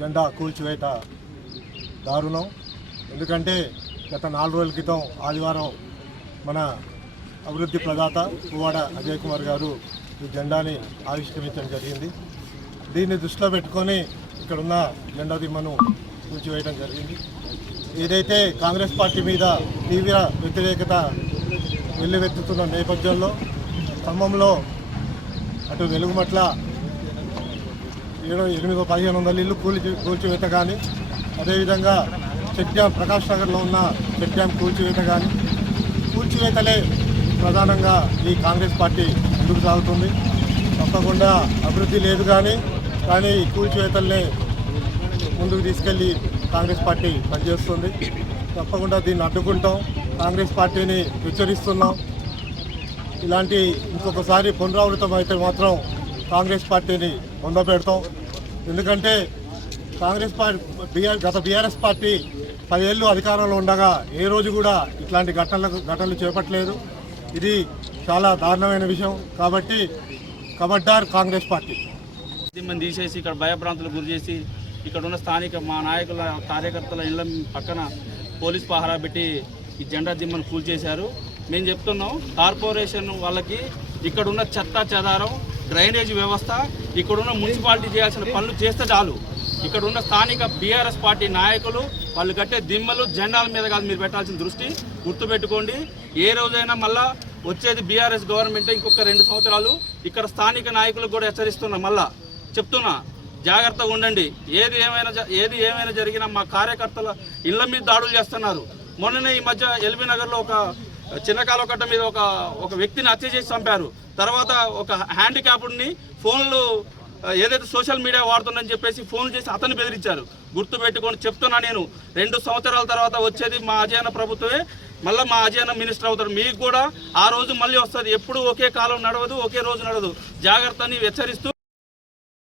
జెండా కూల్చివేత దారుణం. ఎందుకంటే గత 4 రోజుల క్రితం ఆదివారం మన అభివృద్ధి ప్రదాత పువ్వాడ అజయ్ కుమార్ గారు ఈ జెండాని ఆవిష్కరించడం జరిగింది. దీన్ని దృష్టిలో పెట్టుకొని ఇక్కడున్న జెండా దిమ్మను కూల్చివేయడం జరిగింది. ఏదైతే కాంగ్రెస్ పార్టీ మీద తీవ్ర వ్యతిరేకత వెల్లువెత్తుతున్న నేపథ్యంలో ఖమ్మంలో అటు వెలుగుమట్ల 800-1500 ఇల్లు కూల్చివేత కానీ, అదేవిధంగా చెక్ డ్యామ్ ప్రకాష్ నగర్లో ఉన్న చెక్ డ్యామ్ కూల్చివేత కానీ, కూల్చివేతలే ప్రధానంగా ఈ కాంగ్రెస్ పార్టీ ముందుకు సాగుతుంది. తప్పకుండా అభివృద్ధి లేదు కానీ ఈ కూల్చివేతలనే ముందుకు తీసుకెళ్ళి కాంగ్రెస్ పార్టీ పనిచేస్తుంది. తప్పకుండా దీన్ని అడ్డుకుంటాం. కాంగ్రెస్ పార్టీని హెచ్చరిస్తున్నాం. ఇలాంటి ఇంకొకసారి పునరావృతం అయితే మాత్రం కాంగ్రెస్ పార్టీని పొందపెడతాం. ఎందుకంటే కాంగ్రెస్ పార్టీ గత బీఆర్ఎస్ పార్టీ 10 ఏళ్ళు అధికారంలో ఉండగా ఏ రోజు కూడా ఇట్లాంటి ఘటనలు చేపట్టలేదు. ఇది చాలా దారుణమైన విషయం. కాబట్టి ఖబర్దార్ కాంగ్రెస్ పార్టీ. దీన్ని తీసేసి ఇక్కడ భయభ్రాంతులకు గురి చేసి ఇక్కడ ఉన్న స్థానిక మా నాయకుల కార్యకర్తల ఇళ్ళ పక్కన పోలీస్ పహారా పెట్టి ఈ జెండా దిమ్మను కూల్చేశారు. మేము చెప్తున్నాం, కార్పొరేషన్ వాళ్ళకి ఇక్కడున్న చెత్త చెదారం, డ్రైనేజ్ వ్యవస్థ, ఇక్కడున్న మున్సిపాలిటీ చేయాల్సిన పనులు చేస్తే చాలు. ఇక్కడున్న స్థానిక బీఆర్ఎస్ పార్టీ నాయకులు వాళ్ళు కట్టే దిమ్మలు జెండాల మీద కాదు మీరు పెట్టాల్సిన దృష్టి. గుర్తుపెట్టుకోండి, ఏ రోజైనా మళ్ళా వచ్చేది బీఆర్ఎస్ గవర్నమెంట్. ఇంకొక 2 సంవత్సరాలు ఇక్కడ స్థానిక నాయకులకు కూడా హెచ్చరిస్తున్నా, మళ్ళా చెప్తున్నా, జాగ్రత్తగా ఉండండి. ఏది ఏమైనా జరిగినా మా కార్యకర్తల ఇళ్ల మీద దాడులు చేస్తున్నారు. మొన్ననే ఈ మధ్య ఎల్బీ నగర్లో ఒక చిన్న కాలువకట్ట మీద ఒక వ్యక్తిని హత్య చేసి చంపారు. తర్వాత ఒక హ్యాండిక్యాప్డ్ని ఫోన్లు ఏదైతే సోషల్ మీడియా వాడుతుందని చెప్పేసి ఫోన్లు చేసి అతన్ని బెదిరించారు. గుర్తుపెట్టుకొని చెప్తున్నా, నేను 2 సంవత్సరాల తర్వాత వచ్చేది మా అజయన ప్రభుత్వమే. మళ్ళీ మా అజయన మినిస్టర్ అవుతారు. మీకు కూడా ఆ రోజు మళ్ళీ వస్తుంది. ఎప్పుడు ఒకే కాలం నడవదు, ఒకే రోజు నడవదు. జాగ్రత్తని హెచ్చరిస్తూ